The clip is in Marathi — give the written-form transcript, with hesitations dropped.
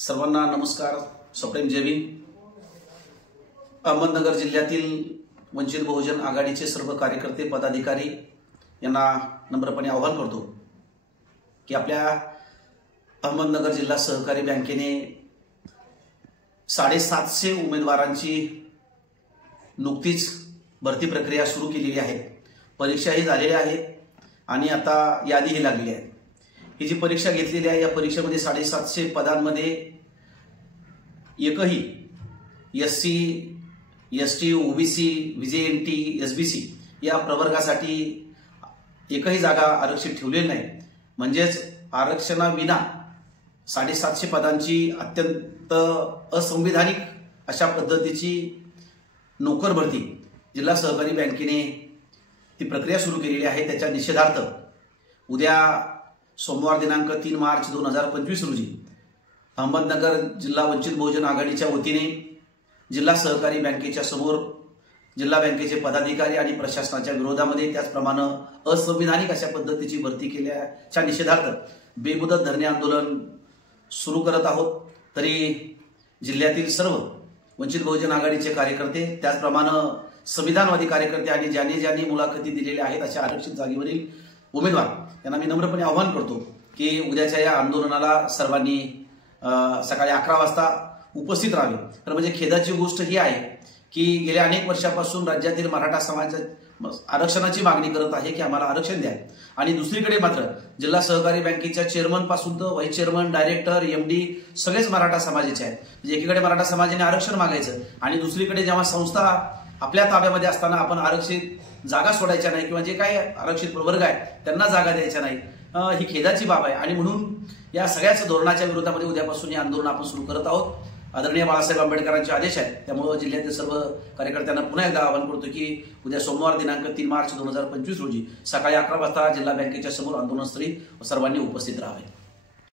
सर्वांना नमस्कार. सप्रेम जय भीम. अहमदनगर जिल्ह्यातील वंचित बहुजन आघाडीचे सर्व कार्यकर्ते पदाधिकारी यांना नम्रपणे आवाहन करतो की आपल्या अहमदनगर जिल्हा सहकारी बँकेने 750 उमेदवारांची नुकतीच भरती प्रक्रिया सुरू केलेली आहे. परीक्षाही झालेल्या आहेत आणि आता यादीही लागलेली आहे. ही जी परीक्षा घेतलेली आहे या परीक्षेमध्ये 750 पदांमध्ये एकही SC, ST, OBC, VJNT, SBC या प्रवर्गासाठी एकही जागा आरक्षित ठेवलेली नाही. म्हणजेच आरक्षणाविना 750 पदांची अत्यंत असंविधानिक अशा पद्धतीची नोकर भरती जिल्हा सहकारी बँकेने ती प्रक्रिया सुरू केलेली आहे. त्याच्या निषेधार्थ उद्या सोमवार दिनांक 3 मार्च 2025 रोजी अहमदनगर जिल्हा वंचित बहुजन आघाडीच्या वतीने जिल्हा सहकारी बँकेच्या समोर जिल्हा बँकेचे पदाधिकारी आणि प्रशासनाच्या विरोधामध्ये त्याचप्रमाणे असंविधानिक अशा पद्धतीची भरती केल्याच्या निषेधार्थ बेमुदत धरणे आंदोलन सुरू करत आहोत. तरी जिल्ह्यातील सर्व वंचित बहुजन आघाडीचे कार्यकर्ते त्याचप्रमाणे संविधानवादी कार्यकर्ते आणि ज्यांनी मुलाखती दिलेल्या आहेत अशा आरक्षित जागेवरील उमेदवार यांना मी नम्रपणे आवाहन करतो की उद्याच्या या आंदोलनाला सर्वांनी सकाळी 11 वाजता उपस्थित राहावे. तर म्हणजे खेदाची गोष्ट ही आहे की गेल्या अनेक वर्षापासून राज्यातील मराठा समाज आरक्षणाची मागणी करत आहे की आम्हाला आरक्षण द्या. आणि दुसरीकडे मात्र जिल्हा सहकारी बँकेच्या चेअरमन पासून तर व्हाईस चेअरमन, डायरेक्टर, MD सगळेच मराठा समाजाचे आहेत. म्हणजे एकीकडे मराठा समाजाने आरक्षण मागायचं आणि दुसरीकडे जेव्हा संस्था आपल्या ताब्यामध्ये असताना आपण आरक्षित जागा सोडायच्या नाही किंवा जे काही आरक्षित प्रवर्ग आहे त्यांना जागा द्यायच्या नाही. ही खेदाची बाब आहे आणि म्हणून या सगळ्याच धोरणाच्या विरोधामध्ये उद्यापासून हे आंदोलन आपण सुरू करत आहोत. आदरणीय बाळासाहेब आंबेडकरांचे आदेश आहेत. त्यामुळे जिल्ह्यातील सर्व कार्यकर्त्यांना पुन्हा एकदा आवाहन करतो की उद्या सोमवार दिनांक 3 मार्च 2025 रोजी सकाळी 11 वाजता जिल्हा बँकेच्या समोर आंदोलनस्थळी सर्वांनी उपस्थित राहावे.